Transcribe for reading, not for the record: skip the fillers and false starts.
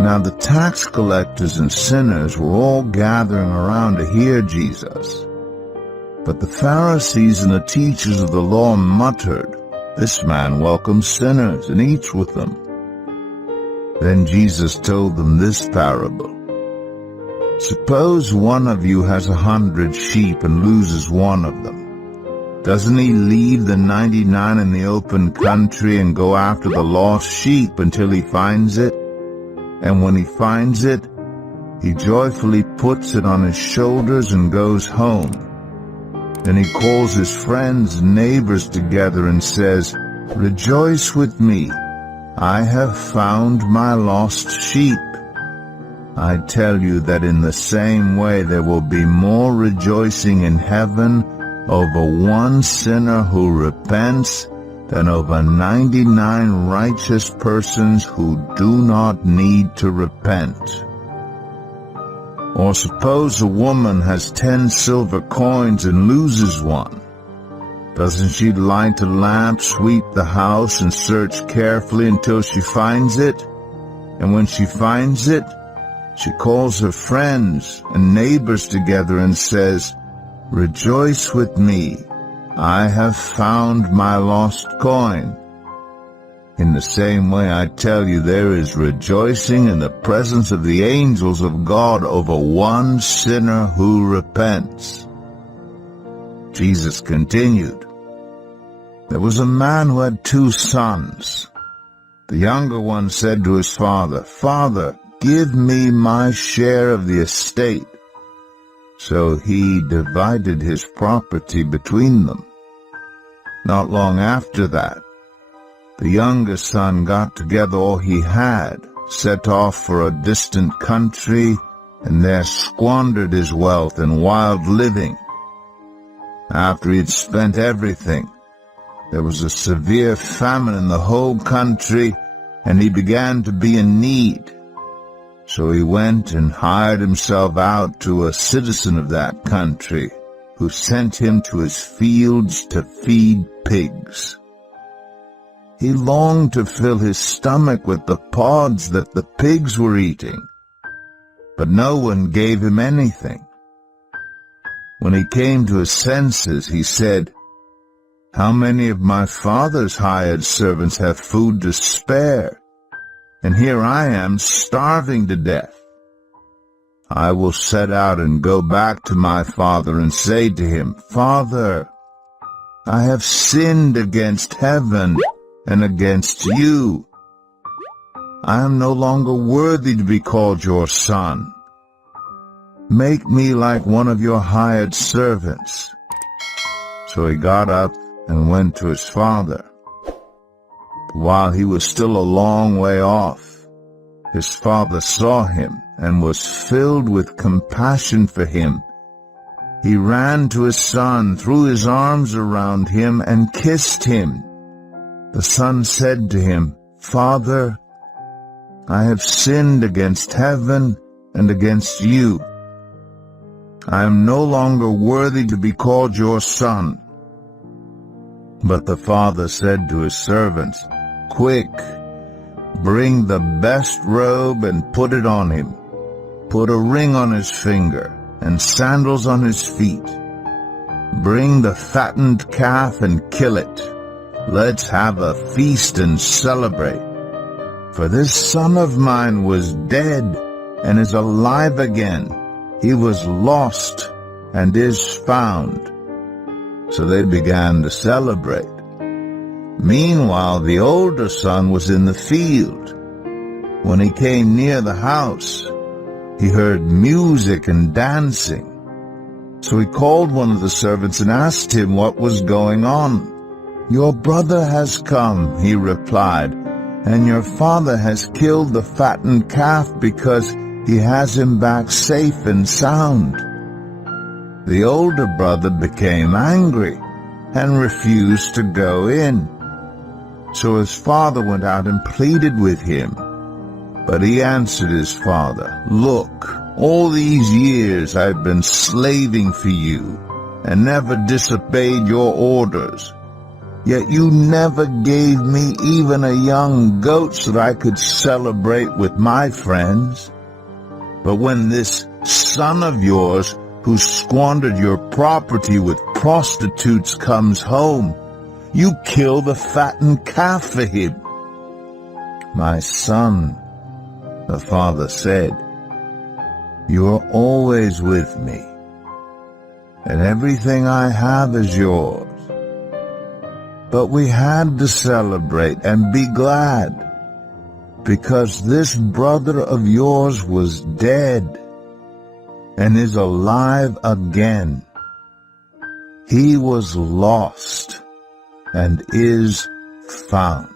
Now the tax collectors and sinners were all gathering around to hear Jesus. But the Pharisees and the teachers of the law muttered, "This man welcomes sinners and eats with them." Then Jesus told them this parable. "Suppose one of you has 100 sheep and loses one of them. Doesn't he leave the 99 in the open country and go after the lost sheep until he finds it? And when he finds it, he joyfully puts it on his shoulders and goes home. Then he calls his friends and neighbors together and says, 'Rejoice with me, I have found my lost sheep.' I tell you that in the same way there will be more rejoicing in heaven over one sinner who repents than over 99 righteous persons who do not need to repent. Or suppose a woman has 10 silver coins and loses one. Doesn't she light a lamp, sweep the house, and search carefully until she finds it? And when she finds it, she calls her friends and neighbors together and says, 'Rejoice with me, I have found my lost coin.' In the same way, I tell you, there is rejoicing in the presence of the angels of God over one sinner who repents." Jesus continued, "There was a man who had 2 sons. The younger one said to his father, 'Father, give me my share of the estate.' So he divided his property between them. Not long after that, the youngest son got together all he had, set off for a distant country, and there squandered his wealth in wild living. After he had spent everything, there was a severe famine in the whole country, and he began to be in need. So he went and hired himself out to a citizen of that country, who sent him to his fields to feed pigs. He longed to fill his stomach with the pods that the pigs were eating, but no one gave him anything. When he came to his senses, he said, 'How many of my father's hired servants have food to spare? And here I am starving to death. I will set out and go back to my father and say to him, Father, I have sinned against heaven and against you. I am no longer worthy to be called your son. Make me like one of your hired servants." So he got up and went to his father. While he was still a long way off, his father saw him and was filled with compassion for him. He ran to his son, threw his arms around him, and kissed him. The son said to him, "Father, I have sinned against heaven and against you. I am no longer worthy to be called your son." But the father said to his servants, "Quick, bring the best robe and put it on him. Put a ring on his finger and sandals on his feet. Bring the fattened calf and kill it. Let's have a feast and celebrate. For this son of mine was dead and is alive again. He was lost and is found." So they began to celebrate. Meanwhile, the older son was in the field. When he came near the house, he heard music and dancing. So he called one of the servants and asked him what was going on. "Your brother has come," he replied, "and your father has killed the fattened calf because he has him back safe and sound." The older brother became angry and refused to go in. So his father went out and pleaded with him. But he answered his father, "Look, all these years I've been slaving for you and never disobeyed your orders. Yet you never gave me even a young goat so that I could celebrate with my friends. But when this son of yours, who squandered your property with prostitutes, comes home, you kill the fattened calf for him." "My son," the father said, "you are always with me, and everything I have is yours. But we had to celebrate and be glad, because this brother of yours was dead and is alive again. He was lost and is found."